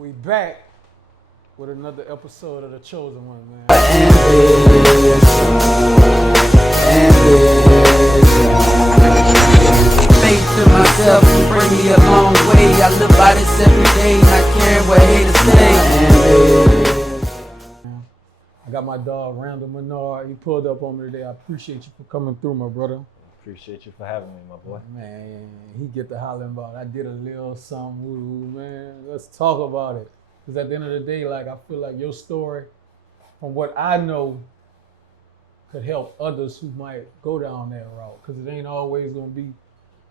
We back with another episode of Da.chosen.ones, man. Faith in myself will bring me a long way. I live by this every day, not caring where haters stay. I got my dog Randall Menard. He pulled up on me today. I appreciate you for coming through, my brother. Appreciate you for having me, my boy. Man, he get to hollering about it. I did a little something, woo, man. Let's talk about it. Because at the end of the day, like, I feel like your story, from what I know, could help others who might go down that route. Because it ain't always going to be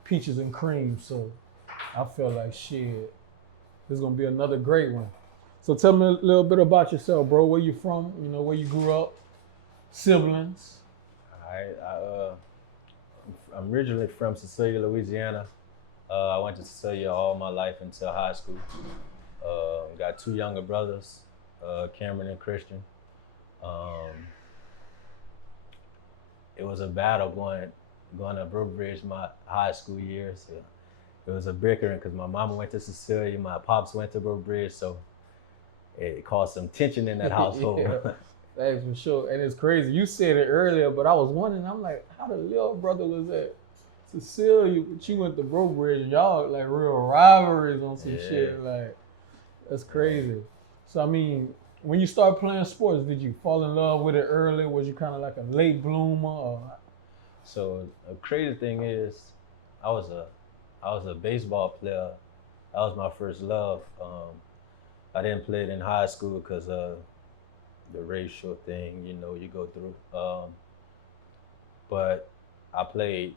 peaches and cream. So I feel like, shit, this is going to be another great one. So tell me a little bit about yourself, bro. Where you from? You know, where you grew up? Siblings? All right. I'm originally from Cecilia, Louisiana. I went to Cecilia all my life until high school. Got two younger brothers, Cameron and Christian. It was a battle going to Brew Bridge my high school years. It was a bickering because my mama went to Cecilia, my pops went to Brew Bridge, so it caused some tension in that household. Yeah. That's for sure. And it's crazy. You said it earlier, but I was wondering, I'm like, how the little brother was at Cecilia, but you went to Brew Bridge and y'all like real rivalries on some shit. Like, that's crazy. So, I mean, when you started playing sports, did you fall in love with it early? Was you kind of like a late bloomer? Or? So, the crazy thing is, I was a baseball player. That was my first love. I didn't play it in high school because the racial thing, you know, you go through. But I played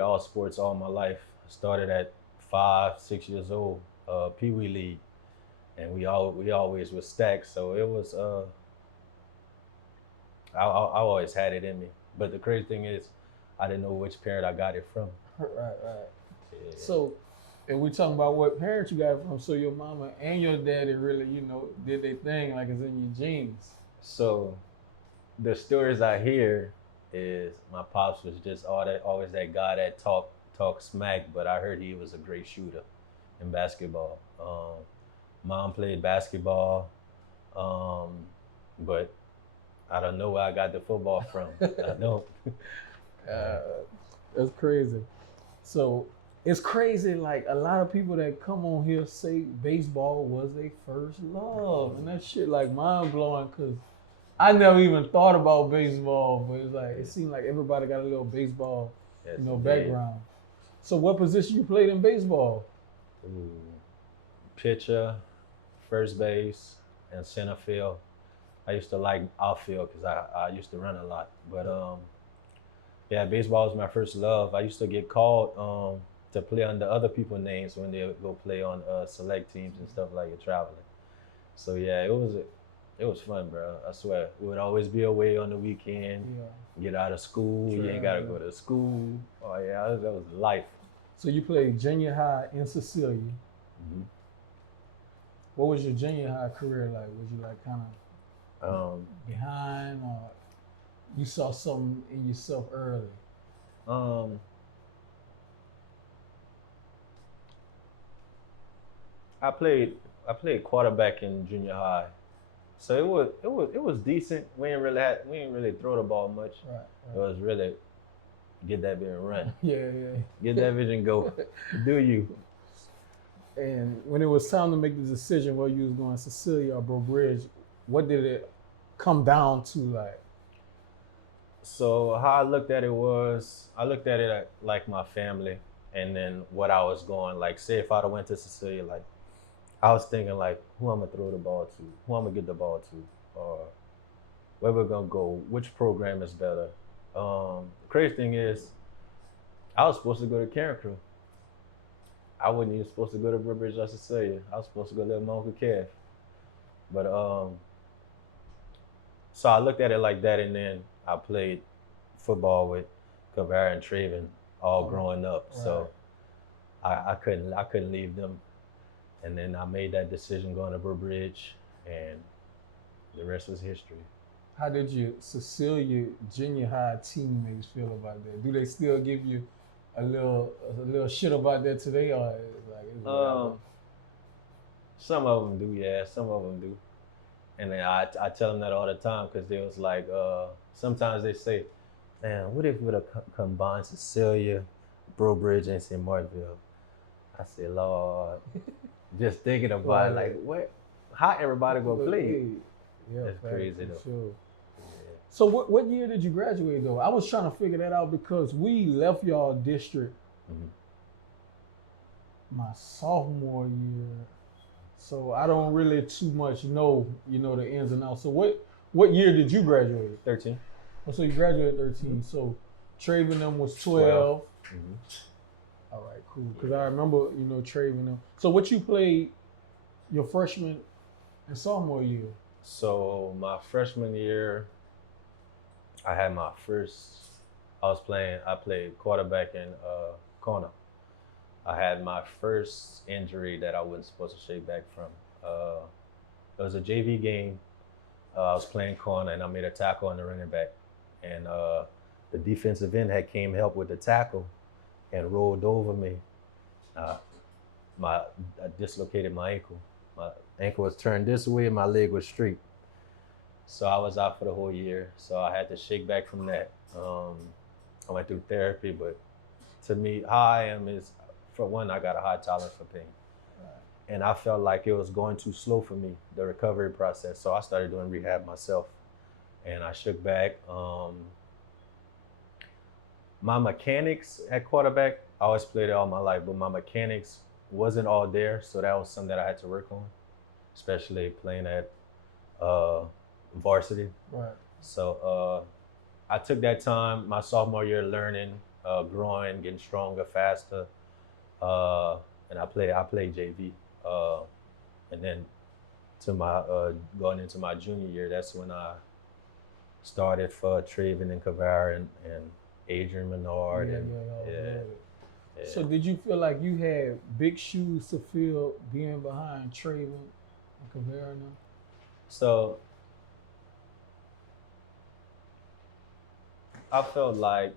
all sports all my life. I started at 5, 6 years old, Pee Wee League, and we always were stacked. So it was I always had it in me. But the crazy thing is, I didn't know which parent I got it from. Right. Yeah. So, and we talking about what parents you got it from. So your mama and your daddy really, you know, did their thing like it's in your genes. So the stories I hear is my pops was just always that guy that talk smack, but I heard he was a great shooter in basketball. Mom played basketball, but I don't know where I got the football from. I don't. That's crazy. So it's crazy, like a lot of people that come on here say baseball was their first love. And that shit like mind blowing because I never even thought about baseball, but it's like it seemed like everybody got a little baseball, background. So what position you played in baseball? Ooh. Pitcher, first base, and center field. I used to like outfield because I used to run a lot. But baseball was my first love. I used to get called to play under other people's names when they would go play on select teams and stuff like it, traveling. So yeah, it was fun, bro. I swear. We would always be away on the weekend. Yeah. Get out of school. Sure. You ain't gotta go to school. Oh yeah, that was life. So you played junior high in Cecilia. Mm-hmm. What was your junior high career like? Was you like kind of behind, or you saw something in yourself early? I played quarterback in junior high, so it was decent. We didn't really throw the ball much. Right. It was really get that bit and run. Yeah. Get that vision, go. Do you? And when it was time to make the decision whether you was going to Cecilia or Brew Bridge, what did it come down to like? So how I looked at it like my family, and then what I was going. Like, say if I'd have went to Cecilia, like I was thinking like, who I'm gonna throw the ball to, who I'm gonna get the ball to, or where we're gonna go, which program is better. The crazy thing is, I was supposed to go to Karen Crew. I wasn't even supposed to go to Brew Bridge or Cecilia. I was supposed to go live with my Uncle Kev. But so I looked at it like that, and then I played football with Kavara and Traven all growing up. Right. So I couldn't leave them. And then I made that decision going to Brew Bridge, and the rest was history. How did your Cecilia junior high teammates feel about that? Do they still give you a little shit about that today, or like Some of them do, yeah. Some of them do. And then I tell them that all the time because they was like, sometimes they say, man, what if we would have combined Cecilia, Brobridge, and St. Martinville? I say, Lord, just thinking about it, like, what? How everybody gonna play? Yeah, That's crazy though. Sure. Yeah. So what year did you graduate though? I was trying to figure that out because we left y'all district my sophomore year. So I don't really too much know, the ins and outs. So what year did you graduate? 13. Oh, so you graduated 13. So Traven them was 12. All right, cool. Because I remember, Traven them. So what you played your freshman and sophomore year? So my freshman year, I had my first. I played quarterback in corner. I had my first injury that I wasn't supposed to shake back from. It was a JV game. I was playing corner and I made a tackle on the running back. And the defensive end had came help with the tackle and rolled over me. I dislocated my ankle. My ankle was turned this way and my leg was straight. So I was out for the whole year. So I had to shake back from that. I went through therapy, but to me, how I am is, for one, I got a high tolerance for pain. And I felt like it was going too slow for me, the recovery process. So I started doing rehab myself and I shook back. My mechanics at quarterback, I always played it all my life, but my mechanics wasn't all there. So that was something that I had to work on, especially playing at varsity. Right. So I took that time, my sophomore year, learning, growing, getting stronger, faster. And I played JV. And then going into my junior year, that's when I started for Traven and Kavara and Adrian Menard. Yeah. So did you feel like you had big shoes to fill being behind Traven and Kavara now? So I felt like,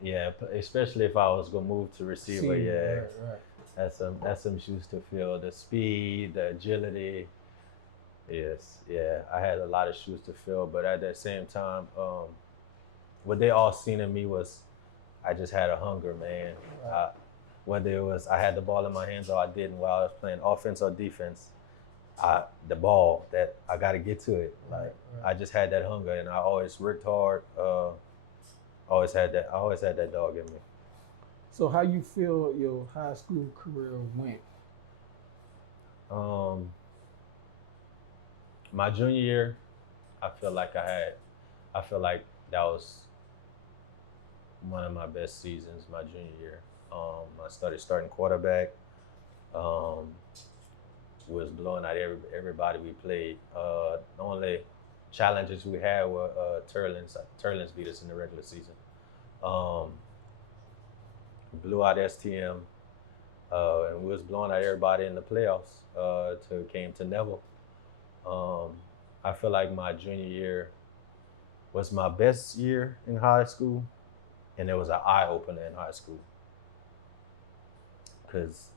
yeah, especially if I was gonna move to receiver, Right. That's some shoes to fill. The speed, the agility. Yes, yeah. I had a lot of shoes to fill, but at that same time, what they all seen in me was I just had a hunger, man. Right. Whether it was I had the ball in my hands or I didn't while I was playing offense or defense, the ball that I got to get to it. Like I just had that hunger, and I always worked hard. Always had that dog in me. So how you feel your high school career went? My junior year, I feel like that was one of my best seasons. My junior year, I starting quarterback. Was blowing out everybody we played. The only challenges we had were Turlins. Turlins beat us in the regular season. Blew out STM, and we was blowing out everybody in the playoffs till it came to Neville. I feel like my junior year was my best year in high school, and it was an eye-opener in high school. Because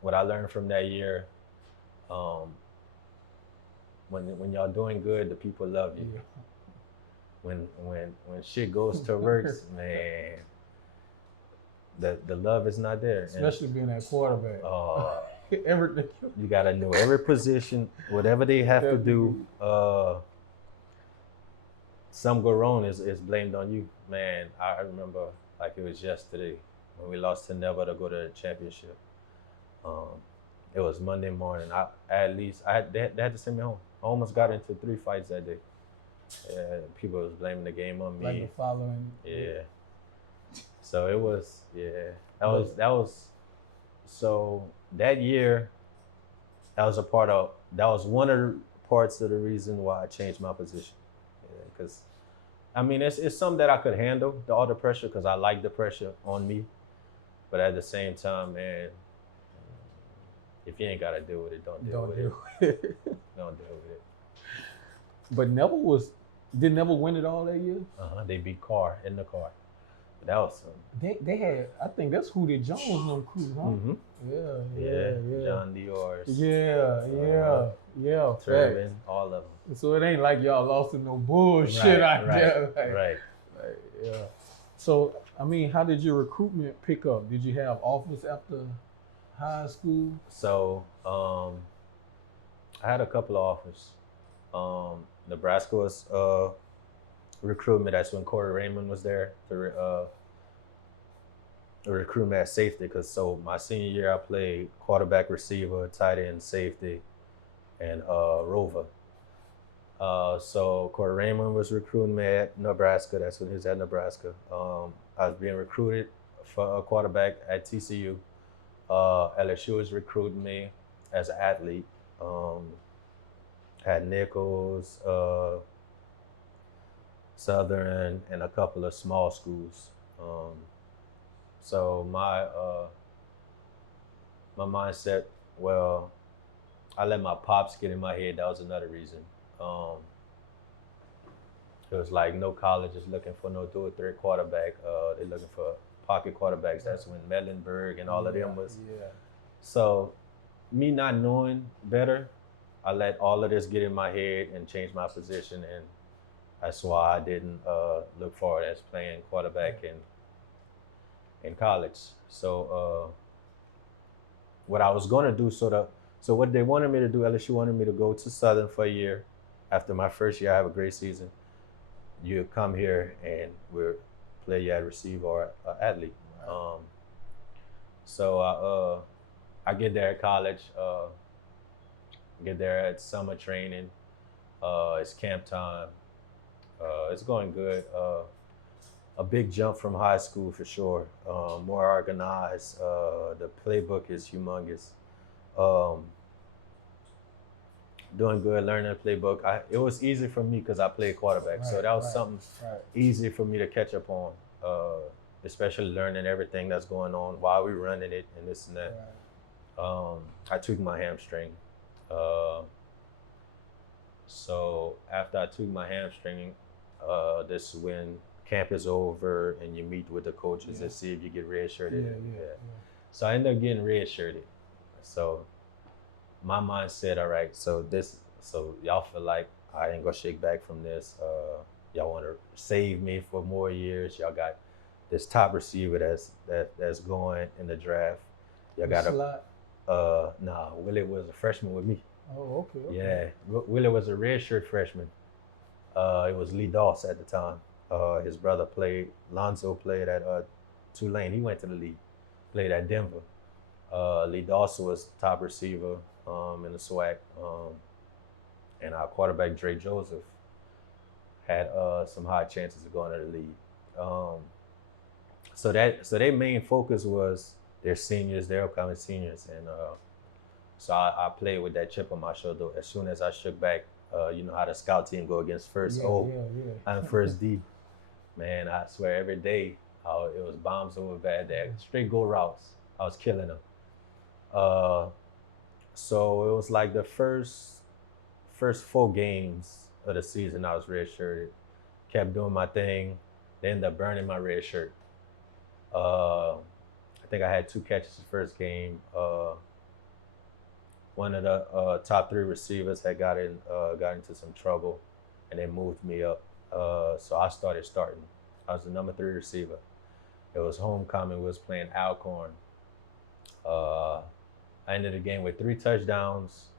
what I learned from that year, when y'all doing good, the people love you. Yeah. When shit goes to works, man, the love is not there. Especially being that quarterback. Everything. You gotta know every position, whatever they have to do. Some go wrong is blamed on you. Man, I remember like it was yesterday when we lost to Neville to go to the championship. It was Monday morning. They had to send me home. I almost got into 3 fights that day. People was blaming the game on me. Like the following. Yeah. So it was, that was, so that year, that was one of the parts of the reason why I changed my position. Because, I mean, it's something that I could handle, all the pressure, because I like the pressure on me. But at the same time, man, if you ain't got to deal with it, don't deal with it. Don't deal with it. But did Neville win it all that year? They beat Carr in the car. That was they had, I think that's who did Jones on crew, huh? Mm-hmm. Yeah. John Yeah. Turbin, Facts. all of them. So it ain't like y'all lost in no bullshit out there. Right. Yeah. So I mean, how did your recruitment pick up? Did you have offers after high school? So I had a couple of offers. Nebraska was recruitment. That's when Corey Raymond was there to recruit me at safety. Because so my senior year, I played quarterback, receiver, tight end, safety, and rover. So Corey Raymond was recruiting me at Nebraska. That's when he was at Nebraska. I was being recruited for a quarterback at TCU. LSU was recruiting me as an athlete. Had Nichols, Southern, and a couple of small schools. So my mindset, well, I let my pops get in my head. That was another reason. It was like no college is looking for no 2 or 3 quarterback. They're looking for pocket quarterbacks. That's when Mecklenburg and all of them was. Yeah. So me not knowing better, I let all of this get in my head and change my position, and that's why I didn't look forward as playing quarterback in college. So what I was gonna do, so what they wanted me to do, LSU wanted me to go to Southern for a year. After my first year, I have a great season. You come here and we'll play you at receiver or athlete. Right. So I get there at college, get there at summer training. It's camp time. It's going good. A big jump from high school for sure. More organized. The playbook is humongous. Doing good, learning the playbook. It was easy for me because I played quarterback, so that was something easy for me to catch up on. Especially learning everything that's going on while we're running it and this and that. I tweaked my hamstring. So after I tweaked my hamstring, this is when camp is over and you meet with the coaches and see if you get redshirted. So I ended up getting redshirted. So my mindset, all right, so y'all feel like I ain't gonna shake back from this. Y'all want to save me for more years. Y'all got this top receiver that's going in the draft. Y'all got nah, Willie was a freshman with me. Oh, okay. Yeah, Willie was a redshirt freshman. It was Lee Doss at the time. His brother Lonzo played at Tulane. He went to the league, played at Denver. Lee Doss was top receiver in the SWAC. And our quarterback, Dre Joseph, had some high chances of going to the league. So their main focus was their seniors, their upcoming seniors. And so I played with that chip on my shoulder. As soon as I shook back, you know how the scout team go against first I'm first D. Man, I swear every day it was bombs over bad there. Straight go routes. I was killing them. So it was like the first 4 games of the season I was redshirted. Kept doing my thing. They ended up burning my red shirt. I think I had 2 catches the first game. One of the top 3 receivers had got into some trouble, and they moved me up. So I started starting. I was the number 3 receiver. It was homecoming. We was playing Alcorn. I ended the game with 3 touchdowns,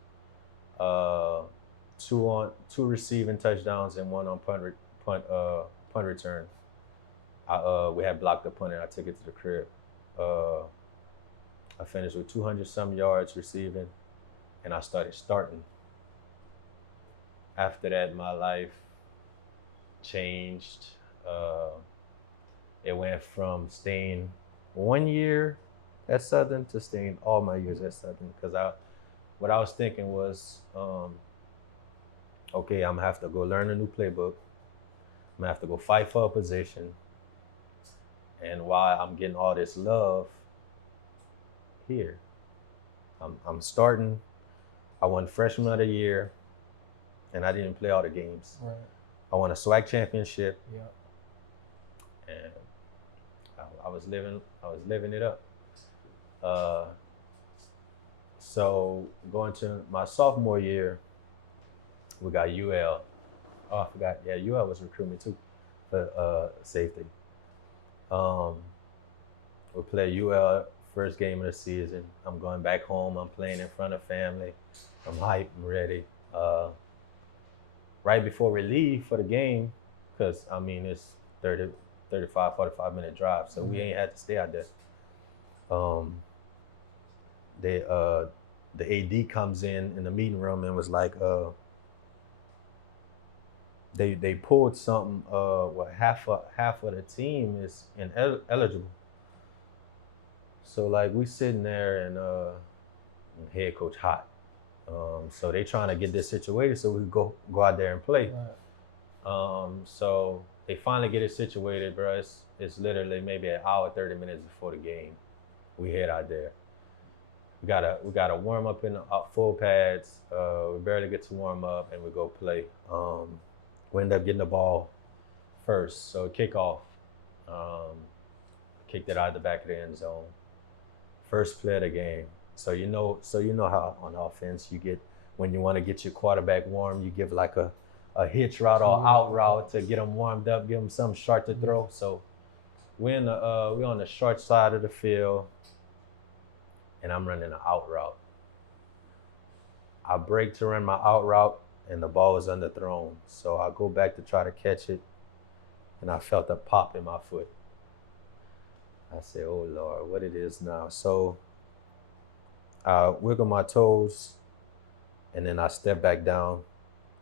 2 receiving touchdowns, and 1 on punt return. We had blocked the punt, and I took it to the crib. I finished with 200 some yards receiving, and I started starting. After that, my life changed. It went from staying 1 year at Southern to staying all my years at Southern, because what I was thinking was, okay, I'm gonna have to go learn a new playbook. I'm gonna have to go fight for a position. And while I'm getting all this love here, I'm starting. I won freshman of the year, and I didn't play all the games. Right. I won a SWAC championship. Yeah. And I was living it up. So going to my sophomore year, we got UL. Oh, I forgot. Yeah, UL was recruiting me too for safety. Um, we play UL first game of the season. I'm going back home. I'm playing in front of family. I'm hyped. I'm ready. Right before we leave for the game, because I mean it's 30, 35, 45-minute drive, so we ain't had to stay out there. They the AD comes in the meeting room and was like, they pulled something. What half of the team is ineligible. So like we sitting there and head coach hot. So they trying to get this situated so we go out there and play. Right. So they finally get it situated, bro. It's literally maybe an hour, 30 minutes before the game. We head out there. We gotta warm up in the full pads. We barely get to warm up and we go play. We end up getting the ball first, so kickoff. Kicked it out of the back of the end zone. First play of the game. So you know how on offense you get when you want to get your quarterback warm, you give like a hitch route or out route to get them warmed up, give them something short to throw. So we're on the short side of the field, and I'm running an out route. I break to run my out route, and the ball is underthrown. So I go back to try to catch it, and I felt a pop in my foot. I said, "Oh Lord, what it is now?" So I wiggle my toes, and then I step back down.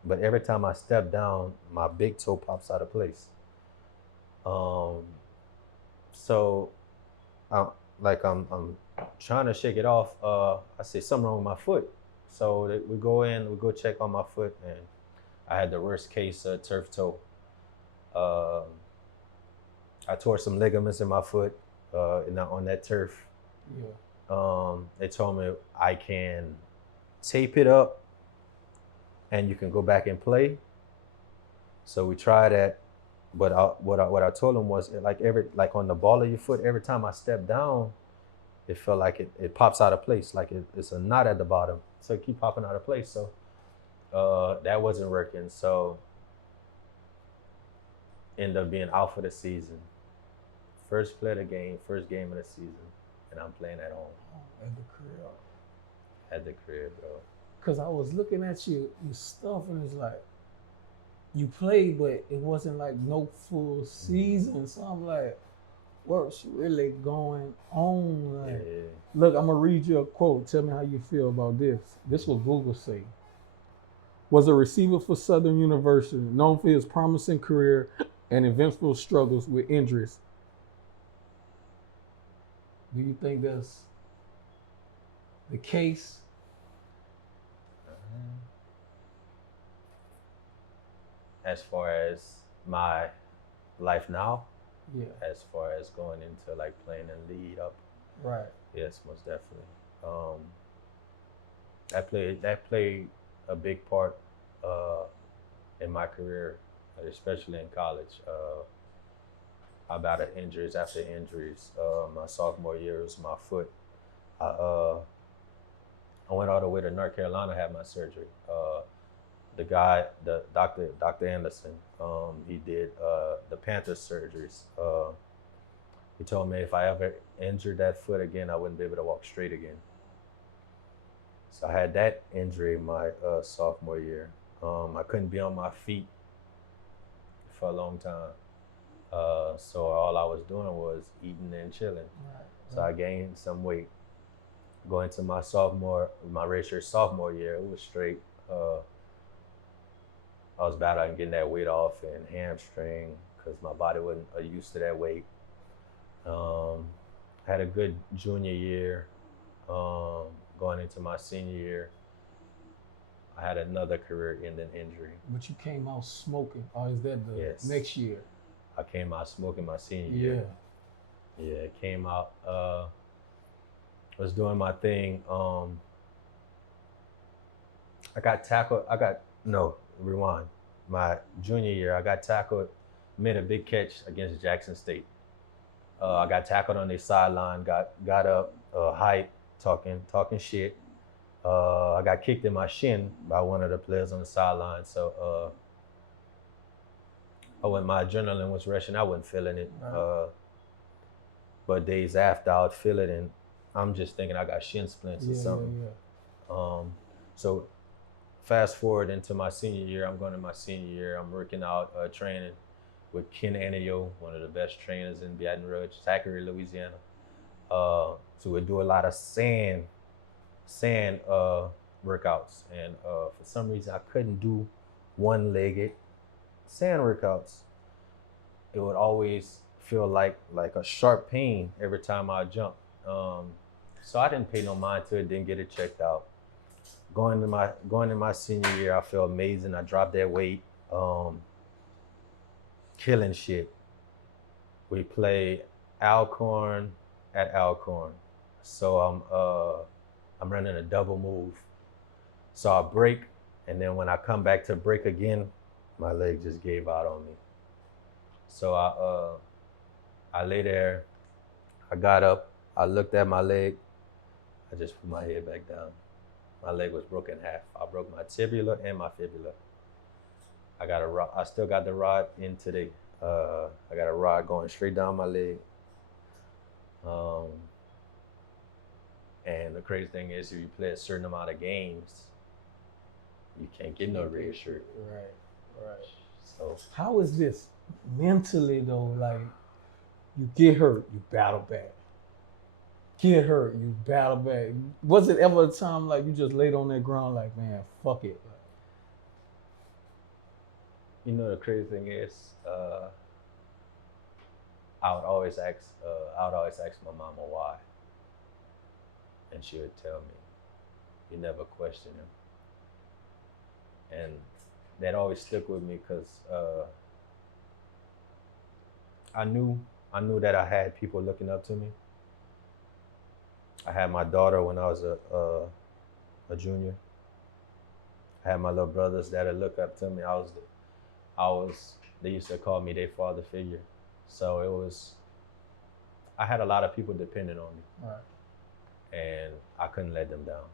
But every time I step down, my big toe pops out of place. So I'm trying to shake it off. I say something wrong with my foot. So we go check on my foot, and I had the worst case turf toe. I tore some ligaments in my foot on that turf. Yeah. They told me I can tape it up and you can go back and play. So we tried that, but what I told them was like on the ball of your foot, every time I step down, it felt like it pops out of place, like it's a knot at the bottom, so it keep popping out of place. So that wasn't working. So ended up being out for the season. First play of the game, first game of the season, and I'm playing at home. At the crib. At the crib, bro. Cause I was looking at your stuff and it's like you played, but it wasn't like no full season. So I'm like, what's really going on? Like, Yeah. Look, I'm gonna read you a quote. Tell me how you feel about this. This is what Google say. Was a receiver for Southern University, known for his promising career and eventful struggles with injuries. Do you think that's the case? As far as my life now, Yeah. as far as going into like playing and lead up, Right. yes, most definitely. That played a big part in my career, especially in college. I battled injuries after injuries. My sophomore year was my foot. I went all the way to North Carolina to have my surgery. The Dr. Anderson, he did the Panthers surgeries. He told me if I ever injured that foot again, I wouldn't be able to walk straight again. So I had that injury my sophomore year. I couldn't be on my feet for a long time. So all I was doing was eating and chilling. Right. So I gained some weight. Going to my redshirt sophomore year, it was straight. I was battling getting that weight off and hamstring because my body wasn't used to that weight. Had a good junior year. Going into my senior year, I had another career-ending injury. But you came out smoking. Or is that the next year? I came out smoking my senior year. Yeah, it came out. Was doing my thing. I got tackled. Rewind. My junior year, I got tackled, made a big catch against Jackson State. I got tackled on their sideline, got up, hype, talking shit. I got kicked in my shin by one of the players on the sideline. So when my adrenaline was rushing, I wasn't feeling it. Right. But days after, I would feel it, and I'm just thinking I got shin splints or something. Yeah. So fast forward into my senior year. I'm going to my senior year. I'm working out, training with Ken Anio, one of the best trainers in Baton Rouge, Zachary, Louisiana. So we do a lot of sand workouts, and for some reason I couldn't do one-legged sand workouts. It would always feel like a sharp pain every time I jump. So I didn't pay no mind to it. Didn't get it checked out. Going to my senior year, I felt amazing. I dropped that weight, killing shit. We play Alcorn at Alcorn, so I'm running a double move. So I break, and then when I come back to break again, my leg just gave out on me. So I lay there, I got up, I looked at my leg, I just put my head back down. My leg was broken in half. I broke my tibia and my fibula. I still got the rod in today. I got a rod going straight down my leg. And the crazy thing is, if you play a certain amount of games, you can't get no red shirt. Right. So How is this mentally though? Like, you get hurt, you battle back. Get hurt, you battle back. Was it ever a time like you just laid on that ground like, man, fuck it? you know, the crazy thing is, I would always ask my mama why, and she would tell me, "You never question him," and that always stuck with me because I knew that I had people looking up to me. I had my daughter when I was a junior. I had my little brothers that would look up to me. They used to call me their father figure. So I had a lot of people depending on me. Right. And I couldn't let them down.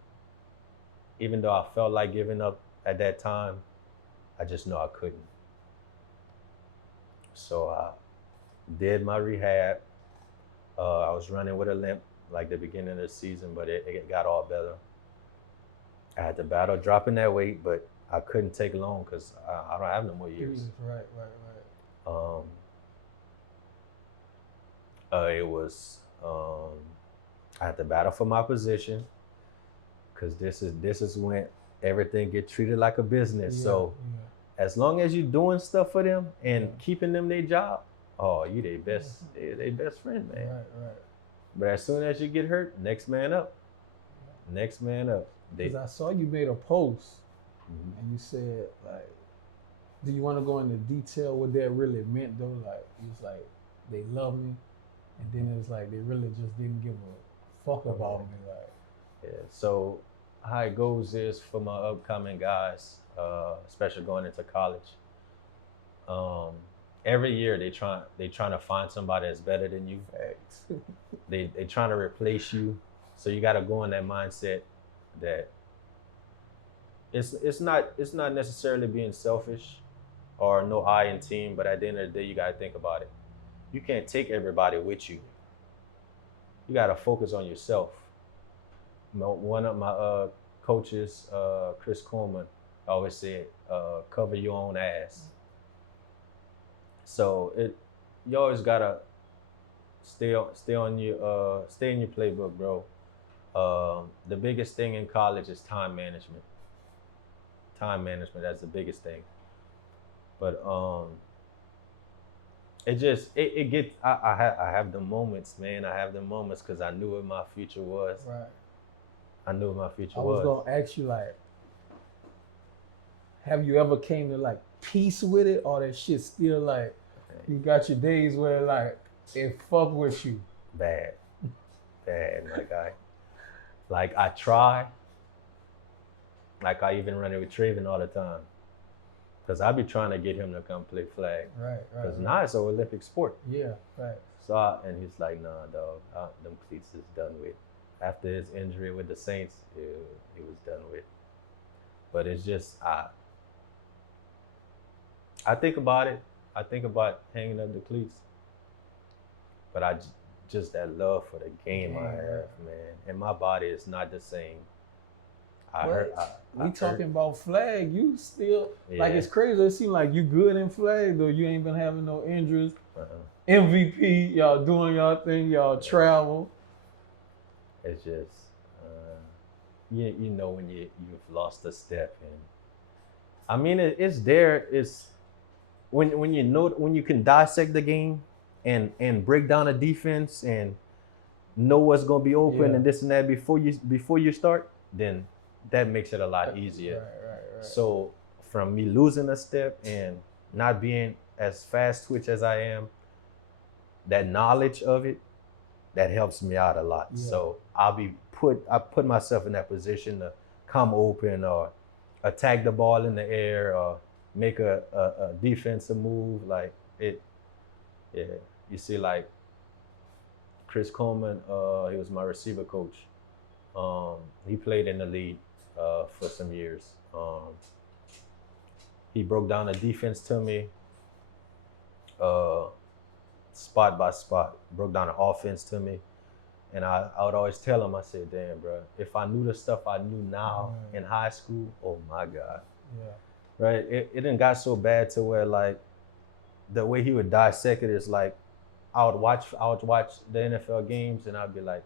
Even though I felt like giving up at that time, I just know I couldn't. So I did my rehab. I was running with a limp like the beginning of the season, but it got all better. I had to battle dropping that weight, but I couldn't take long because I don't have no more years. Right. It was I had to battle for my position because this is when everything get treated like a business. So as long as you're doing stuff for them and keeping them their job, you their best friend, man. Right. But as soon as you get hurt, next man up. Because I saw you made a post and you said, like, do you want to go into detail what that really meant though? Like, it was like, they love me, and then it was like they really just didn't give a fuck about me. Like, yeah. So how it goes is for my upcoming guys, especially going into college. Every year they trying to find somebody that's better than you. facts. They trying to replace you. So you got to go in that mindset that it's not necessarily being selfish or no I in team, but at the end of the day, you got to think about it. You can't take everybody with you. You got to focus on yourself. One of my coaches, Chris Coleman, always said, cover your own ass. So you always gotta stay in your playbook, bro. The biggest thing in college is time management. That's the biggest thing. But I have the moments, man. I have the moments because I knew what my future was. Right. I knew what my future I was. was gonna ask you, like, have you ever came to like peace with it, or that shit still like you got your days where like it fuck with you? Bad, my guy. Like I try. Like I even run it with Traven all the time, cause I be trying to get him to come play flag. Right. Cause now it's an Olympic sport. Yeah, right. So and he's like, nah, dog, them cleats is done with. after his injury with the Saints, he was done with. But it's just I think about it. I think about hanging up the cleats, but just that love for the game I have, man, and my body is not the same. We talking about flag. You still like it's crazy. It seems like you good in flag though. You ain't been having no injuries. MVP, y'all doing y'all thing. Y'all travel. It's just you know when you've lost a step, and I mean it's there. It's when you know when you can dissect the game and break down a defense and know what's gonna be open and this and that before you start, then that makes it a lot easier. Right. So from me losing a step and not being as fast twitch as I am, that knowledge of it, that helps me out a lot. Yeah. So I put myself in that position to come open or attack the ball in the air or make a defensive move like it. Yeah, you see like Chris Coleman, he was my receiver coach. He played in the league for some years. He broke down the defense to me, spot by spot, broke down the offense to me. And I would always tell him, I said, damn, bro, if I knew the stuff I knew now in high school, oh my God. Yeah. Right? It didn't got so bad to where like the way he would dissect it is like I would watch the NFL games and I'd be like,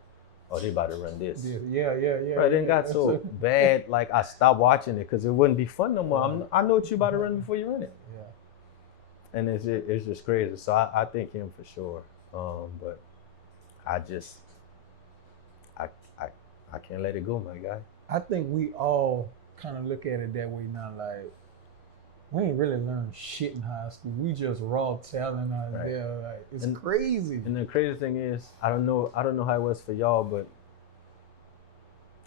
oh, they about to run this. Yeah. Right, it didn't got so bad like I stopped watching it because it wouldn't be fun no more. I know what you about to run before you run it. Yeah. And it's just crazy. So I thank him for sure. But I can't let it go, my guy. I think we all kind of look at it that way now. Like, we ain't really learned shit in high school. We just raw talent out there. Like, it's crazy. And the crazy thing is, I don't know how it was for y'all, but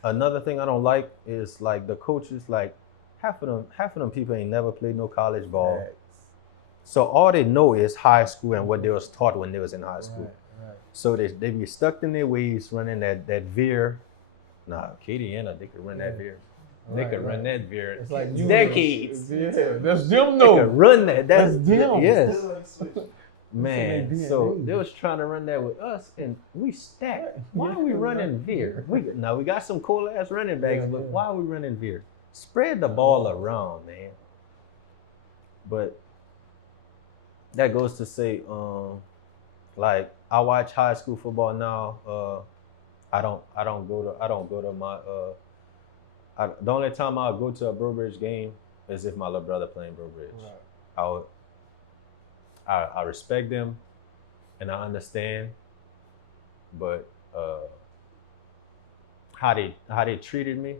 another thing I don't like is like the coaches, like half of them people ain't never played no college ball. Right. So all they know is high school and what they was taught when they was in high school. Right. So they be stuck in their ways running that veer. Nah, Katie and they could run that veer. They could run that veer. It's like decades. Yeah, that's them though. They could run that. That's them. Yes. Man, so they was trying to run that with us, and we stacked. Why are we running veer? We got some cool ass running backs, but why are we running veer? Spread the ball around, man. But that goes to say, like I watch high school football now. I don't go to my. The only time I'll go to a Bro Bridge game is if my little brother playing Bro Bridge. Right. I respect them, and I understand, but how they treated me,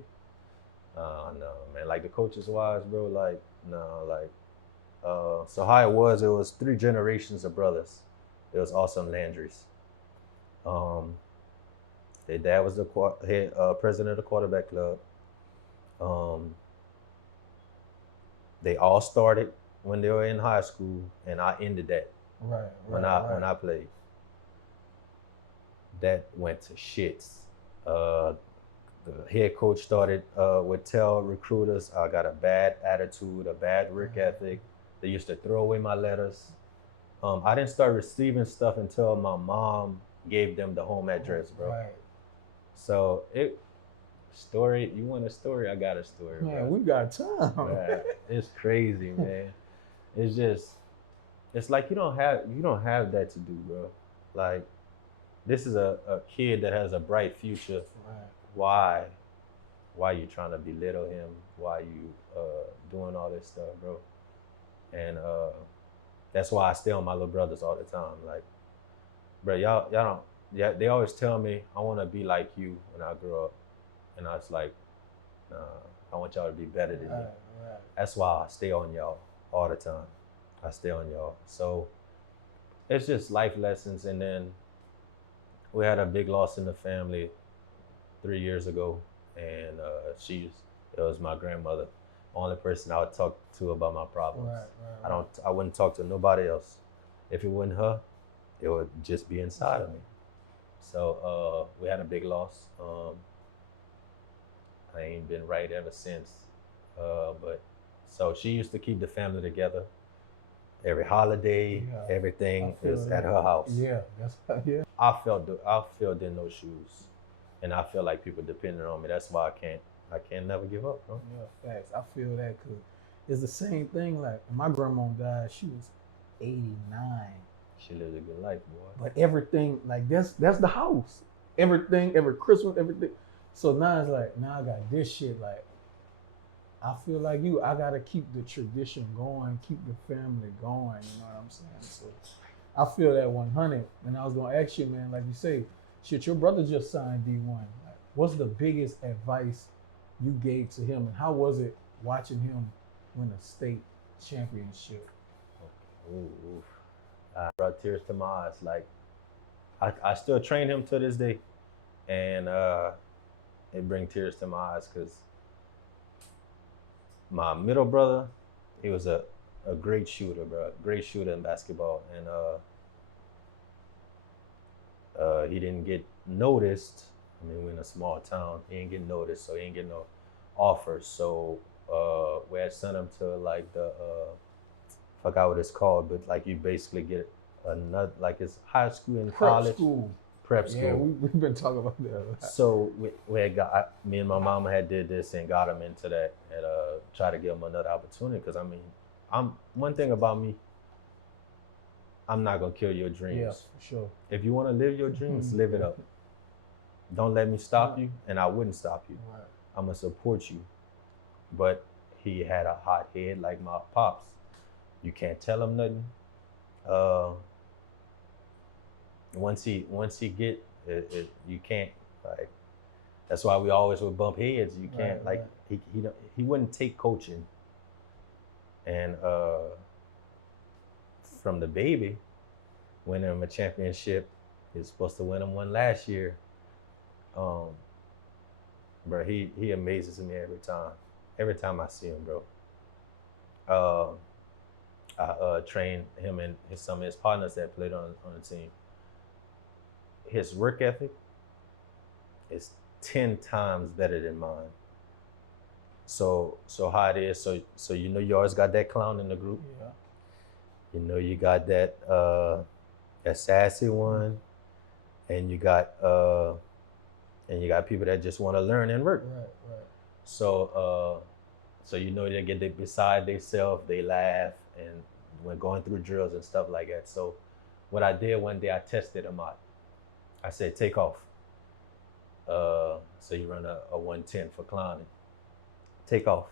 no man. Like the coaches wise, bro. Like no, like so how it was 3 generations of brothers. It was also Landry's. Their dad was the president of the quarterback club. They all started when they were in high school, and I ended that. When I played. That went to shits. The head coach started would tell recruiters I got a bad attitude, a bad work ethic. They used to throw away my letters. I didn't start receiving stuff until my mom gave them the home address, bro. Right. So you want a story? I got a story, man, bro. We got time. Man, it's crazy, man. It's like you don't have that to do, bro. Like, this is a kid that has a bright future. Right. Why you trying to belittle him? Why you doing all this stuff, bro? And that's why I stay on my little brothers all the time. Like, bro, y'all don't. Yeah, they always tell me I want to be like you when I grow up, and I was like, nah, I want y'all to be better than me. Right. That's why I stay on y'all all the time. I stay on y'all. So it's just life lessons. And then we had a big loss in the family 3 years ago, and it was my grandmother, only person I would talk to about my problems. Right. I wouldn't talk to nobody else. If it wasn't her, it would just be inside of me. So we had a big loss. I ain't been right ever since. But so she used to keep the family together. Every holiday, everything is at her house. Yeah, that's yeah. I felt in those shoes, and I feel like people depending on me. That's why I can't never give up, bro. Yeah, facts. I feel that because it's the same thing. Like when my grandma died, she was 89. She lived a good life, boy. But everything, like that's the house. Everything, every Christmas, everything. So now it's like, now I got this shit. Like, I feel like you, I gotta keep the tradition going, keep the family going. You know what I'm saying? So I feel that 100. And I was gonna ask you, man, like you say, shit, your brother just signed D1. Like, what's the biggest advice you gave to him, and how was it watching him win a state championship? Ooh. I brought tears to my eyes. Like, I still train him to this day, and it brings tears to my eyes because my middle brother, he was a great shooter, bro. Great shooter in basketball, and he didn't get noticed. I mean, we're in a small town. He didn't get noticed, so he didn't get no offers. So we had sent him to like the forgot what it's called, but like you basically get another, like it's high school and college. Prep school. Yeah, we've been talking about that. So we had me and my mama had did this and got him into that, and try to give him another opportunity. Because I mean, one thing about me, I'm not gonna kill your dreams. Yeah, for sure. If you want to live your dreams, live it up. Don't let me stop you, and I wouldn't stop you. Right. I'm gonna support you. But he had a hot head like my pops. You can't tell him nothing. Once he get it, you can't, like. That's why we always would bump heads. You can't, like, he wouldn't take coaching. And from the baby, winning him a championship, he's supposed to win him one last year. Bro, he amazes me every time. Every time I see him, bro. I trained him and some of his partners that played on the team. His work ethic is 10 times better than mine. So how it is, so you know you always got that clown in the group. Yeah. You know you got that sassy one, and you got people that just want to learn and work. Right. So you know they get beside themselves, they laugh, and when going through drills and stuff like that. So what I did one day, I tested him out. I said, take off. So you run a 110 for clowning. Take off.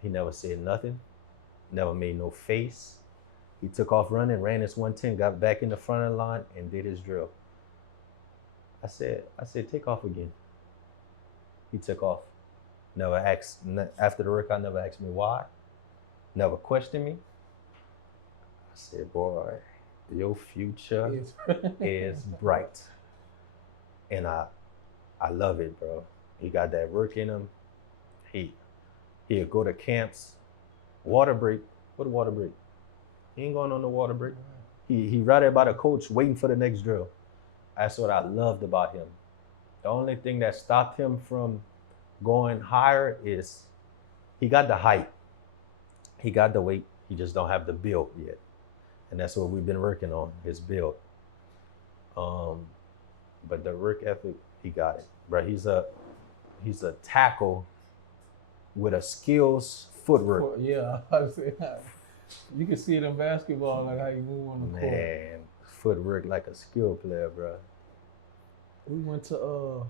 He never said nothing, never made no face. He took off running, ran his 110, got back in the front of the line, and did his drill. I said, take off again. He took off. Never asked, after the workout, never asked me why. Never questioned me. I said, boy, your future is bright. And I love it, bro. He got that work in him. He'll go to camps. Water break. What a water break? He ain't going on the water break. He right there by the coach waiting for the next drill. That's what I loved about him. The only thing that stopped him from going higher is he got the height. He got the weight. He just don't have the build yet. And that's what we've been working on, his build. But the work ethic, he got it. Bro, he's a tackle with a skills footwork. Yeah, I was saying that. You can see it in basketball, like how you move on the court. Man, footwork like a skill player, bro. We went to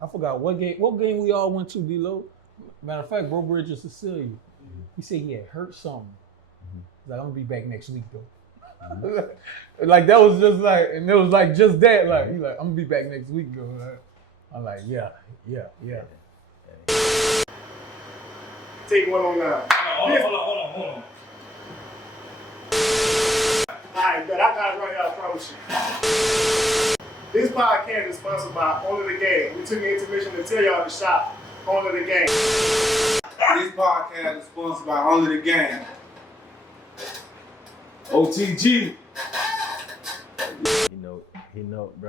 I forgot what game we all went to, D-Lo. Matter of fact, Bro Bridges Cecilia. Mm-hmm. He said he had hurt something. Mm-hmm. He's like, I'm gonna be back next week though. Mm-hmm. Like that was just like, and it was like just that, like he's like, I'm gonna be back next week though. Like, I'm like, yeah. Take one on now. Hold on. Alright, but I got it right here, I promise you. This podcast is sponsored by Only the Game. We took an intermission to tell y'all to shop Only the Game. This podcast is sponsored by Only the Game. OTG. Bro.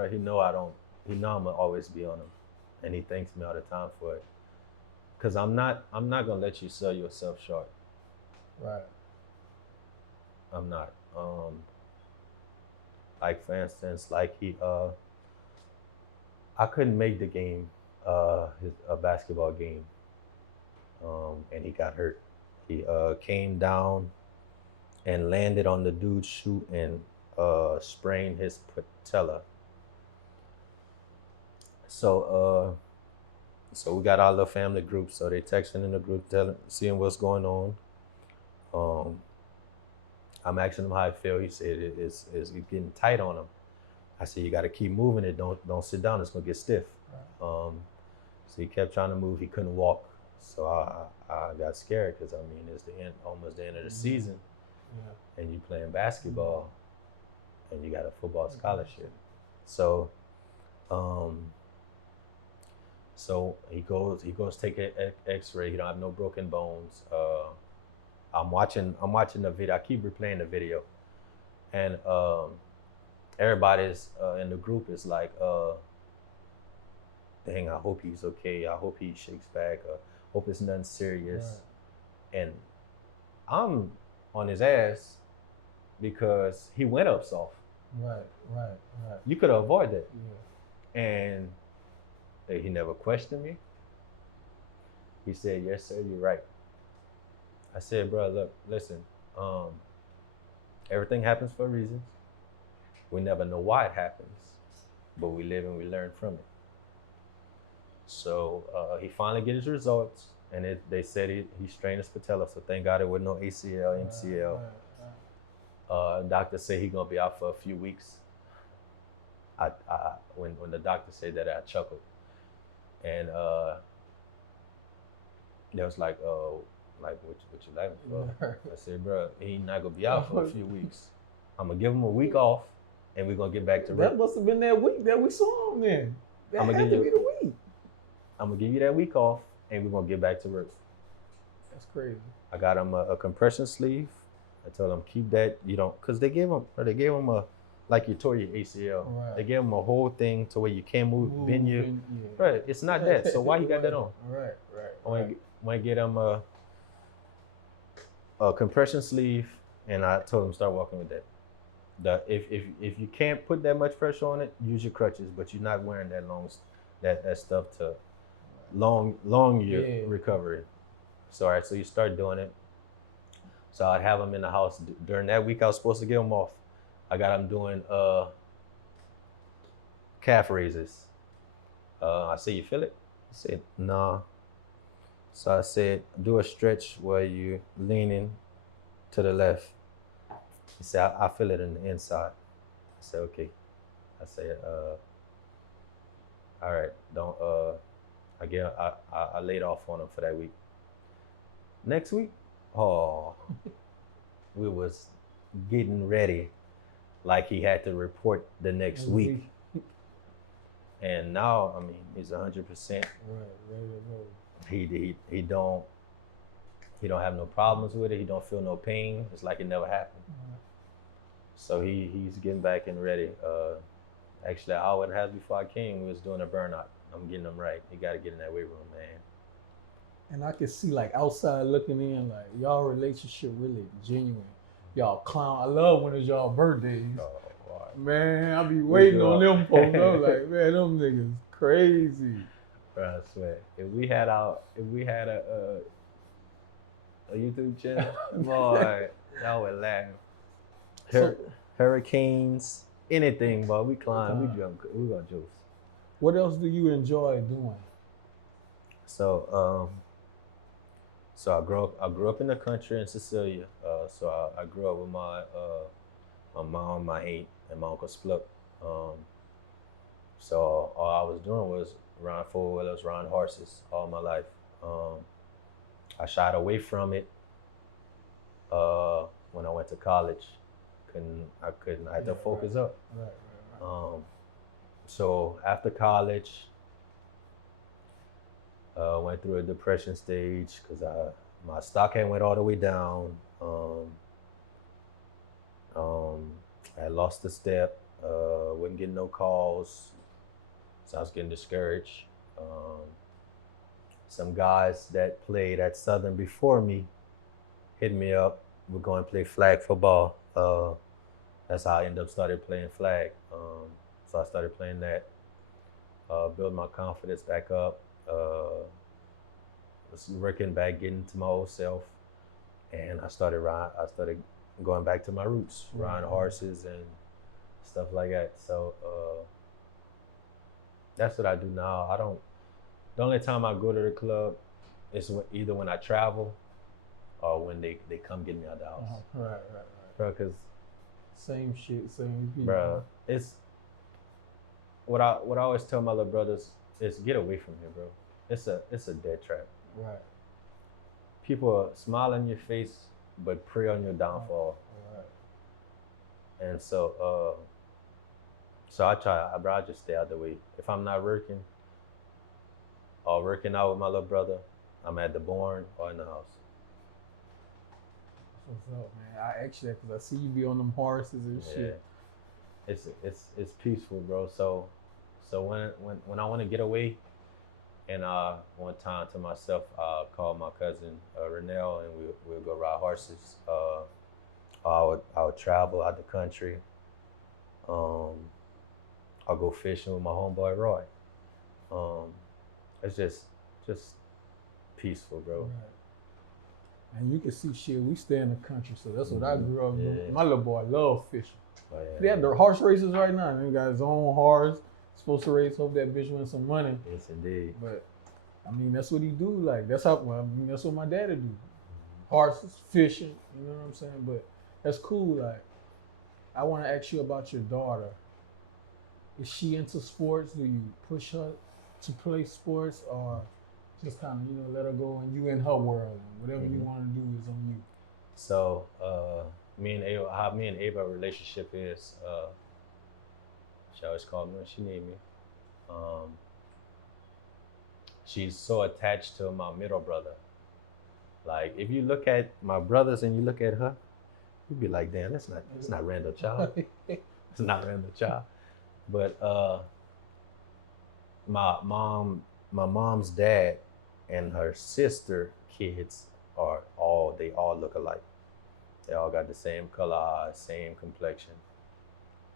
He know I don't. He know I'ma always be on him, and he thanks me all the time for it. Cause I'm not gonna let you sell yourself short. Right. I'm not. Like for instance, like I couldn't make the game, a basketball game, and he got hurt. He came down and landed on the dude's shoe and sprained his patella. So we got our little family group. So they texting in the group, seeing what's going on. I'm asking him how I feel. He said it's getting tight on him. I said you got to keep moving it. Don't sit down. It's gonna get stiff. Right. So he kept trying to move. He couldn't walk. So I got scared because I mean it's almost the end of the season, and you playing basketball, and you got a football scholarship. So, so he goes take an X-ray. He don't have no broken bones. I'm watching the video. I keep replaying the video, and everybody's in the group is like, dang, I hope he's okay. I hope he shakes back. Hope it's nothing serious. Right. And I'm on his ass because he went up soft. Right. You could avoid that. Yeah. And he never questioned me. He said, yes, sir, you're right. I said, bro, look, listen, everything happens for a reason. We never know why it happens, but we live and we learn from it. So he finally get his results, and they said he strained his patella. So thank God it was no ACL, MCL. Doctor said he gonna be out for a few weeks. When the doctor said that, I chuckled, and they was like, oh, like what you laughing for? I said, bro, he not gonna be out for a few weeks. I'm gonna give him a week off, and we're gonna get back to work. That must have been that week that we saw him then. That had to be the week. I'm gonna give you that week off, and we're gonna get back to work. That's crazy. I got him a compression sleeve. I told him keep that. You don't, cause they gave him a, like you tore your ACL. Right. They gave him a whole thing to where you can't move bend your. Right. It's not that. So why you got that on? Right. I want to get him a compression sleeve, and I told him start walking with that. If you can't put that much pressure on it, use your crutches, but you're not wearing that long that stuff to long your recovery. So all right, so you start doing it. So I'd have him in the house during that week. I was supposed to get him off. I got him doing calf raises. I said, you feel it? He said, nah. So I said, do a stretch where you leaning to the left. He said, I feel it in the inside. I said, okay. I said, all right, don't, I laid off on him for that week. Next week, we was getting ready like he had to report the next week. And now, I mean, he's 100%. Right, ready to go. He don't have no problems with it. He don't feel no pain. It's like it never happened. Right. So he's getting back and ready. Actually, an hour and a half before I came, we was doing a burnout. I'm getting him right. He got to get in that weight room, man. And I can see like outside looking in, like y'all relationship really genuine. Y'all clown. I love when it's y'all birthdays. Oh, wow. Man, I be waiting on them folks. I'm like, man, them niggas crazy. Bro, I swear, if we had a YouTube channel, boy, y'all would laugh. Hurricanes, anything, boy. We climb, we jump, we gonna juice. What else do you enjoy doing? So I grew up in the country in Sicilia. So I grew up with my mom, my aunt, and my uncle Spluck. So all I was doing was ride four-wheelers, ride horses all my life. I shied away from it when I went to college. I had to focus up. Right. So after college, went through a depression stage because my stock had went all the way down. I lost a step. Wasn't getting no calls, so I was getting discouraged. Some guys that played at Southern before me hit me up. We're going to play flag football. That's how I ended up started playing flag. So I started playing that, build my confidence back up, was working back, getting to my old self, and I started going back to my roots, riding horses and stuff like that. So that's what I do now. The only time I go to the club is either when I travel or when they come get me out the house. Right. Bro, cause same shit, same people. bro, it's what I always tell my little brothers is get away from here, bro. It's a dead trap. Right. People smile in your face, but pray on your downfall. Right. And so I just stay out the way. If I'm not working or working out with my little brother, I'm at the barn or in the house. What's up, man? I asked you that because I see you be on them horses and shit. It's peaceful, bro. So when I want to get away, and one time to myself, I called my cousin Randall, and we'll go ride horses. I would travel out the country. I'll go fishing with my homeboy Roy. It's just peaceful, bro. Right. And you can see shit, we stay in the country, so that's what I grew up doing. Yeah. My little boy love fishing. Oh, yeah. They have the horse races right now. He got his own horse. Supposed to race, hope that bitch wins some money. Yes, indeed. But I mean, that's what he do. Like that's what my daddy do. Horses, fishing. You know what I'm saying? But that's cool. Like I want to ask you about your daughter. Is she into sports? Do you push her to play sports, or just kind of let her go and you in her world and whatever you want to do is on you? So how me and Ava relationship is, she always call me when she need me. She's so attached to my middle brother. Like if you look at my brothers and you look at her, you'd be like, damn, that's not Randall child. It's not Randall child. But my mom's dad and her sister kids they all look alike. They all got the same color eyes, same complexion.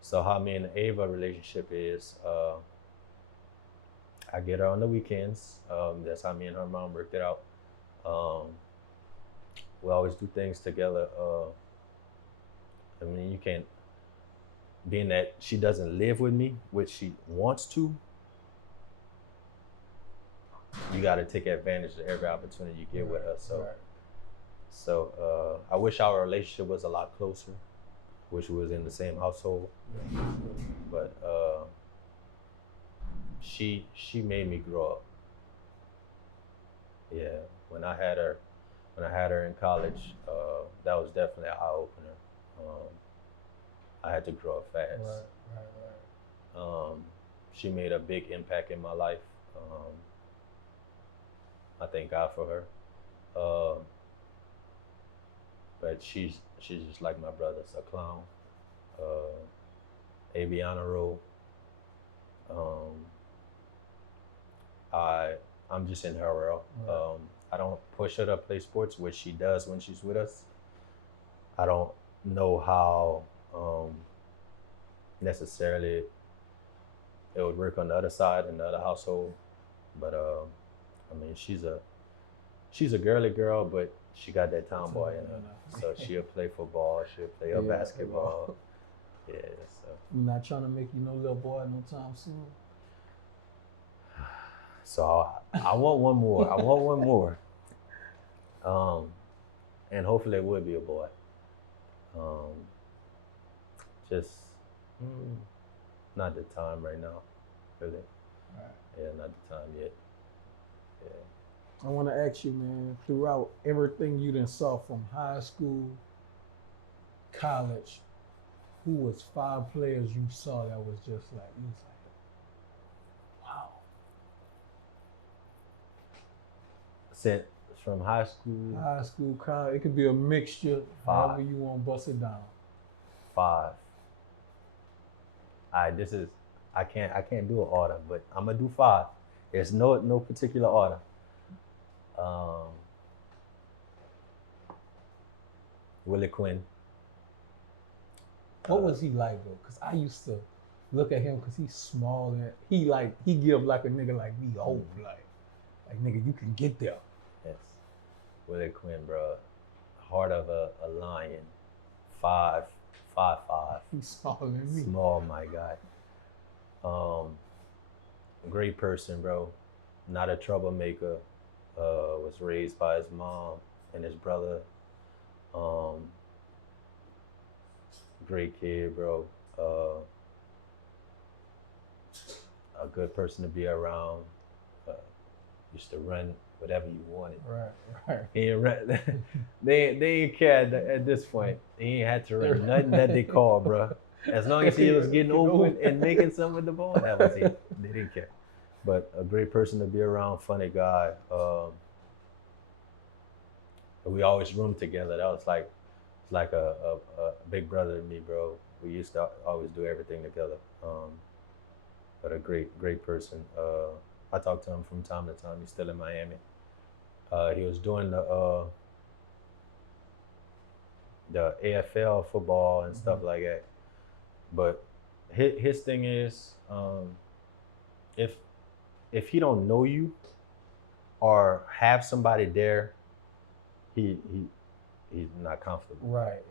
So how me and Ava relationship is, I get her on the weekends. That's how me and her mom worked it out. We always do things together. I mean, you can't, being that she doesn't live with me, which she wants to, you got to take advantage of every opportunity you get with her. So I wish our relationship was a lot closer. Wish we was in the same household. But she made me grow up. Yeah, when I had her in college, that was definitely an eye opener. I had to grow up fast. Right. She made a big impact in my life. I thank God for her. But she's just like my brother's a clown. Aviana role. I'm just in her world. Right. I don't push her to play sports, which she does when she's with us. I don't know how necessarily it would work on the other side in the other household, but I mean she's a girly girl, but she got that tomboy in her. So she'll play football, she'll play basketball. Yeah, so. You're not trying to make you no little boy no time soon? So I want one more. I want one more. And hopefully it would be a boy. Just not the time right now, really. Right. Yeah, not the time yet. Yeah. I want to ask you, man, throughout everything you done saw from high school, college, who was 5 players you saw that was just like, you was like, wow. Since from high school, college, it could be a mixture, 5. however you want to bust it down. 5. I can't do an order, but I'm gonna do 5. There's no particular order. Willie Quinn. What was he like though? Cause I used to look at him because he's small and he give like a nigga like me hope, like nigga you can get there. Yes, Willie Quinn, bro. Heart of a lion. 5'5". He's smaller than me. Small, my guy. Great person, bro. Not a troublemaker. Was raised by his mom and his brother. Great kid, bro. A good person to be around. Used to run whatever you wanted. Right. He ain't run. they ain't care at this point. He ain't had to run nothing that they call, bro. As long as he was getting open and making something with the ball, that was it. They didn't care. But a great person to be around, funny guy. We always roomed together. That was like a big brother to me, bro. We used to always do everything together. But a great person. I talk to him from time to time. He's still in Miami. He was doing the AFL football and stuff like that. But his thing is, if he don't know you or have somebody there, he's not comfortable. Right.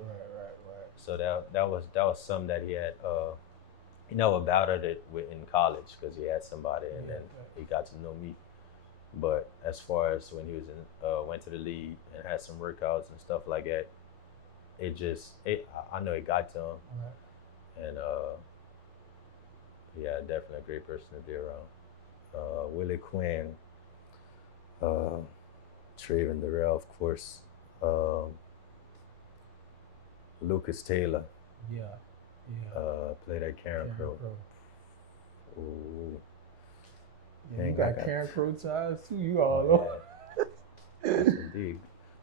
So that was something that he had. He never battled it in college because he had somebody, and then he got to know me. But as far as when he was went to the league and had some workouts and stuff like that, I know it got to him. Right. And yeah, definitely a great person to be around. Willie Quinn, Traven Durrell, of course. Lucas Taylor. Yeah. Played at Karen Crow. Ooh. Yeah, you got Karen Crow ties too. You all over. Yes, indeed.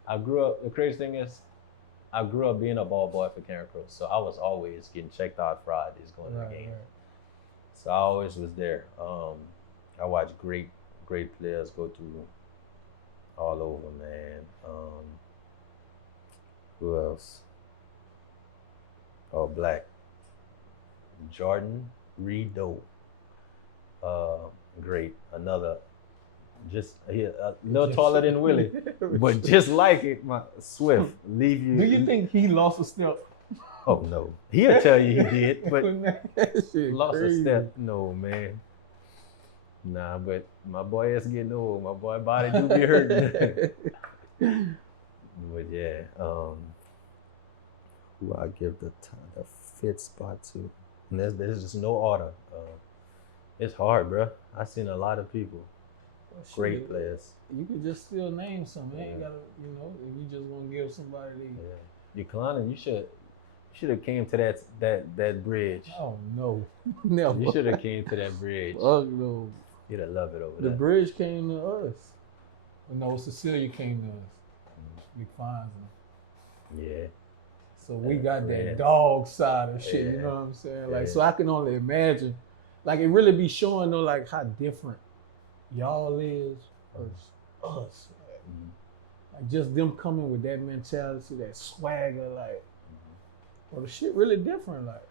The crazy thing is, I grew up being a ball boy for Karen Crow, so I was always getting checked out Fridays going to the game. Right. So I always was there. I watched great players go through all over, man. Who else? Oh, black. Jordan Reed-Doe. Great. Another, just a little taller than Willie, but just like it, Swift. Leave you. Do you think he lost a step? Oh no, he'll tell you he did, but lost crazy. A step. No, man. Nah, but my boy is getting old. My boy body do be hurting. But yeah, who I give the 5th spot to? And there's just no order. It's hard, bro. I've seen a lot of people. Great players. You could just still name some. You ain't gotta, if you just want to give somebody You clowning, you should have came to that bridge. Oh no. Never. You should have came to that bridge. Oh no. You'd have loved it over there. The bridge came to us. No, Cecilia came to us. Big Fines. Yeah. So we got that dog side of shit, you know what I'm saying? Like, so I can only imagine. Like, it really be showing though, like how different y'all is versus us. Like just them coming with that mentality, that swagger, like, well, the shit really different, like.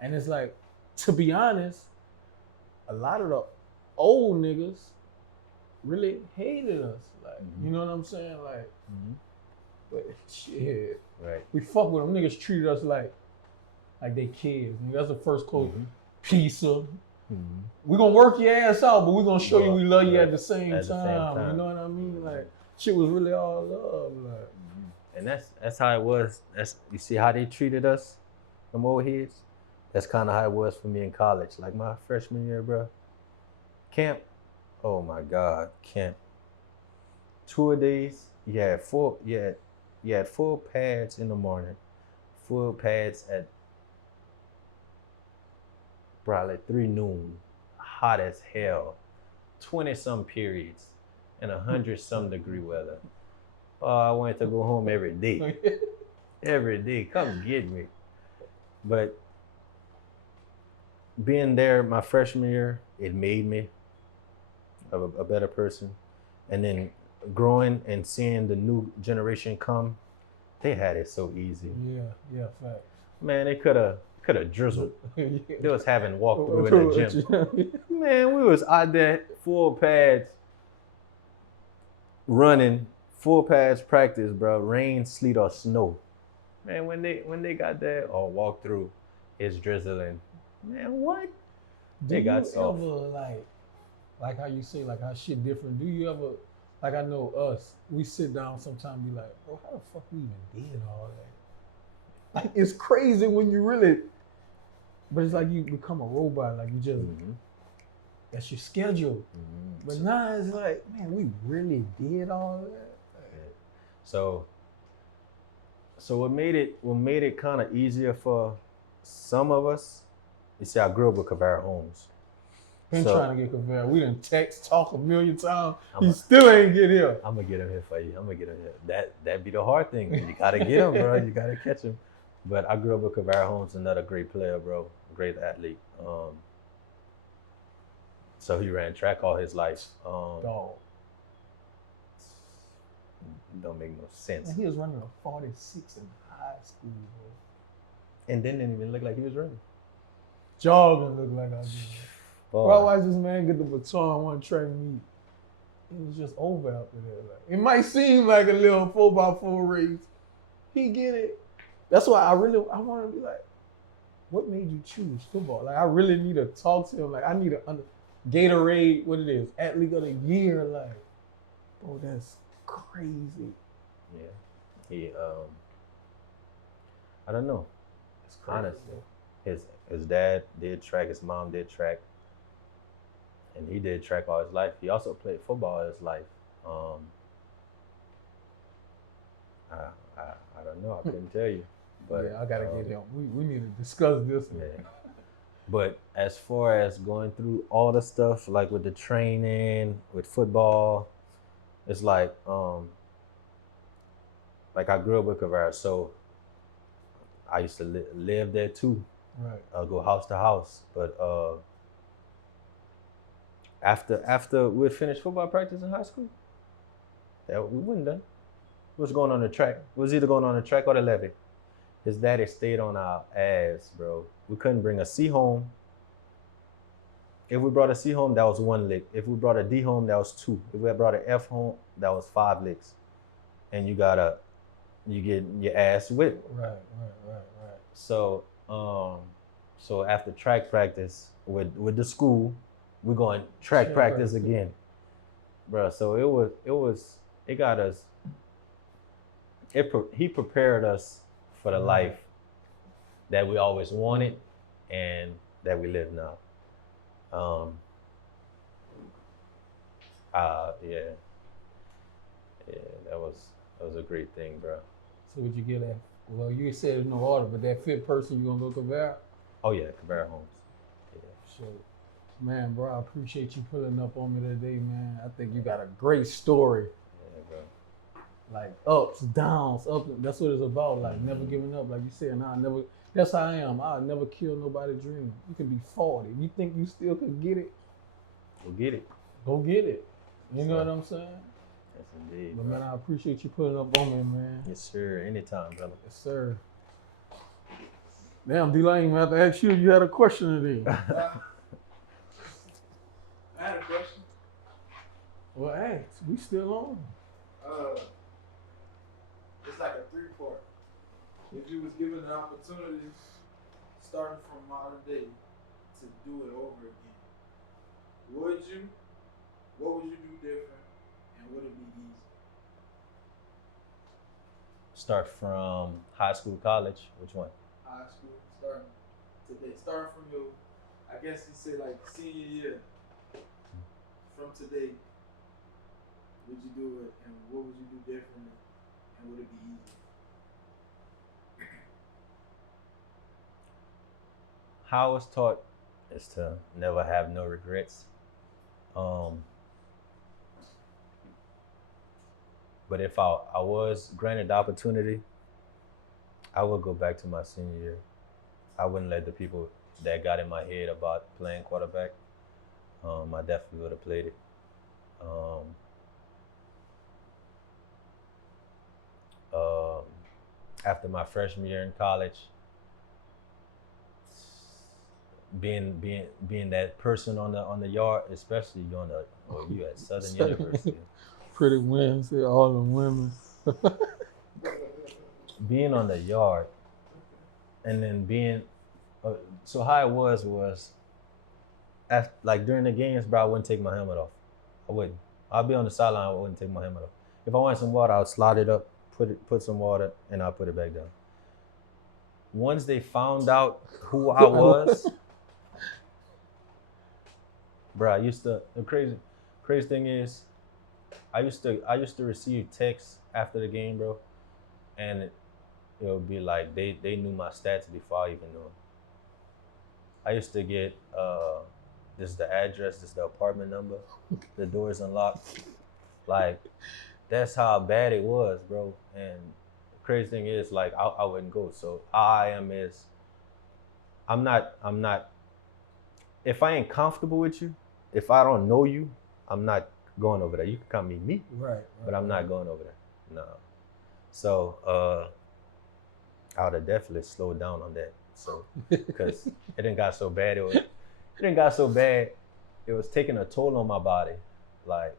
And it's like, to be honest, a lot of the old niggas really hated us, like, you know what I'm saying? Like, but shit, right. We fuck with them. Niggas treated us like they kids. That's the first quote. Pizza. We gonna work your ass out, but we gonna show you we love you at the same time. You know what I mean? Like, shit was really all love. Like. And that's how it was. You see how they treated us, them old heads? That's kind of how it was for me in college. Like my freshman year, bro. Camp. Oh my God, camp. 2 days. You had full pads in the morning, full pads at probably 3 noon, hot as hell, 20-some periods, and 100-some degree weather. Oh, I wanted to go home every day. Every day, come get me. But being there my freshman year, it made me a better person. And then growing and seeing the new generation come, they had it so easy. Yeah, fact. Man, they could have drizzled. Yeah. They was having walkthrough in the gym. Man, we was out there full pads running, full pads practice, bro. Rain, sleet, or snow. Man, when they got there or walk through, it's drizzling. Man, what? Do got you soft. ever like how you say like how shit different? Do you ever like I know us, we sit down sometimes be like, bro, how the fuck we even did all that? Like it's crazy when you really, but it's like you become a robot, like you just that's your schedule. But now it's like, man, we really did all that. So what made it kind of easier for some of us? You see, I grew up with Kavara Holmes. Been trying to get Kavara. We done talk a million times. He still ain't get here. I'm gonna get him here for you. I'm gonna get him here. That be the hard thing. You gotta get him, bro. You gotta catch him. But I grew up with Kavara Holmes, another great player, bro. Great athlete. So he ran track all his life. Dog. Don't make no sense. Man, he was running a 46 in high school, bro. And then didn't even look like he was running. Jogging looked like I did. Boy. Bro, I watched this man get the baton one track meet. It was just over after that. Like, it might seem like a little 4x4 race. He get it. That's why I want to be like, what made you choose football? Like, I really need to talk to him. Like, I need to Gatorade, what it is, Athlete of the Year. Like, bro, that's crazy. Yeah. He, I don't know. It's crazy. Honestly, his dad did track, his mom did track, and he did track all his life. He also played football all his life. I don't know. I couldn't tell you. But yeah, I gotta get him. We need to discuss this. Yeah. But as far as going through all the stuff, like with the training, with football, it's like I grew up with Kavara, so I used to live there too. Right. Go house to house. But after we'd finished football practice in high school, that we wasn't done. We was going on the track. It was either going on the track or the levee. His daddy stayed on our ass, bro. We couldn't bring a C home. If we brought a C home, that was 1 lick. If we brought a D home, that was 2. If we had brought an F home, that was 5 licks. And you get your ass whipped. Right. So after track practice with the school, we're going track practice again, bro. So it got us. He prepared us for the life that we always wanted and that we live now. That was a great thing, bro. So would you get that? Well, you said in no order, but that fifth person, you gonna go Kavara? Oh yeah, Kavara Holmes. Yeah. Sure. Man, bro, I appreciate you pulling up on me today, man. I think you got a great story. Yeah, bro. Like ups, downs, up. That's what it's about. Like never giving up. Like you said, that's how I am. I'll never kill nobody's dream. You can be 40. You think you still can get it? Go get it. Go get it. You know what I'm saying? Yes, indeed. But man, I appreciate you putting up on me, man. Yes, sir. Anytime, brother. Yes, sir. Damn, D-Lane, I have to ask you if you had a question today. I had a question. Well, ask. We still on. It's like a 3-part. If you was given an opportunity, starting from modern day, to do it over again, would you? What would you do different, and would it be easy? Start from high school, college. Which one? High school, starting today. Starting from your, I guess you say like senior year. From today, would you do it, and what would you do differently, and would it be easy? How I was taught is to never have no regrets. But if I was granted the opportunity, I would go back to my senior year. I wouldn't let the people that got in my head about playing quarterback, I definitely would have played it. After my freshman year in college, being that person on the yard, especially you at Southern University. Pretty women, see all the women. Being on the yard, and then being so how it was like during the games, bro, I wouldn't take my helmet off. I wouldn't. I'd be on the sideline. I wouldn't take my helmet off. If I wanted some water, I would slide it up, put some water, and I'll put it back down. Once they found out who I was, bro, the crazy thing is, I used to receive texts after the game, bro, and it would be like they knew my stats before I even knew them. I used to get this is the address, this is the apartment number, the door is unlocked. Like, that's how bad it was, bro. And the crazy thing is, like, I wouldn't go. So how I am is, I'm not. If I ain't comfortable with you, if I don't know you, I'm not going over there. You can come meet me, Right. but I'm not going over there. No. So I would have definitely slowed down on that. So because it didn't got so bad. It was taking a toll on my body. Like,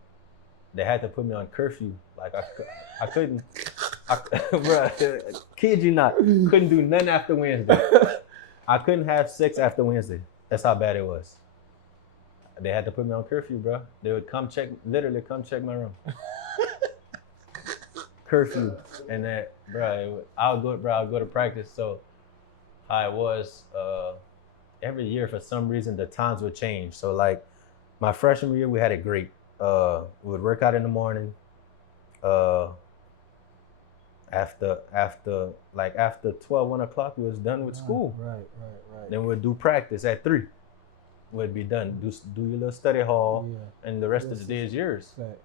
they had to put me on curfew. Like, I couldn't, bro, kid you not, couldn't do nothing after Wednesday. I couldn't have sex after Wednesday. That's how bad it was. They had to put me on curfew, bro. They would literally come check my room. Curfew. And that, bro, I'll go to practice. So how it was, every year for some reason the times would change. So like my freshman year, we had it great. We would work out in the morning. After 12, 1 o'clock, we was done with school. Right. Then we'd do practice at 3. We'd be done. Do your little study hall, and the rest of the day is yours. Right.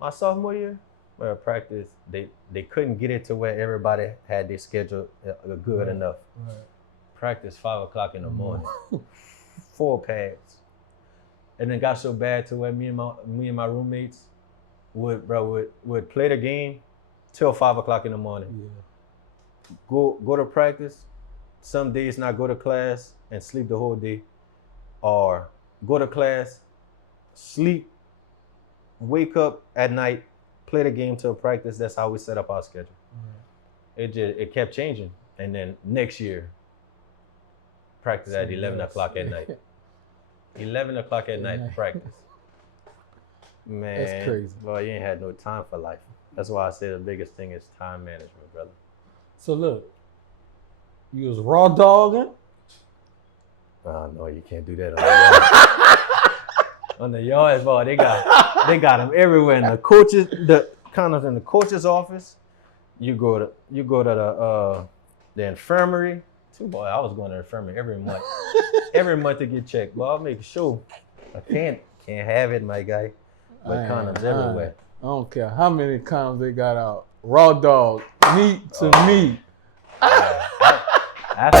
My sophomore year, where practice, they couldn't get it to where everybody had their schedule good enough. Right. Practice 5 o'clock in the morning, 4 pads, and it got so bad to where me and my roommates would play the game till 5 o'clock in the morning. Yeah. Go to practice, some days not go to class and sleep the whole day, or go to class, sleep, wake up at night, play the game till practice. That's how we set up our schedule. It kept changing, and then next year, practice at 11 o'clock at night. 11 o'clock at night practice. Man, that's crazy. Boy, you ain't had no time for life. That's why I say the biggest thing is time management, brother. So look, you was raw dogging. Oh no, you can't do that on the yard. On the yards, boy, they got them everywhere. In the coaches, in the coach's office. You go to the infirmary. Boy, I was going to the infirmary every month to get checked. But I'll make sure I can't have it, my guy. But condoms everywhere. I don't care how many condoms they got out. Raw dog, meat to meat. After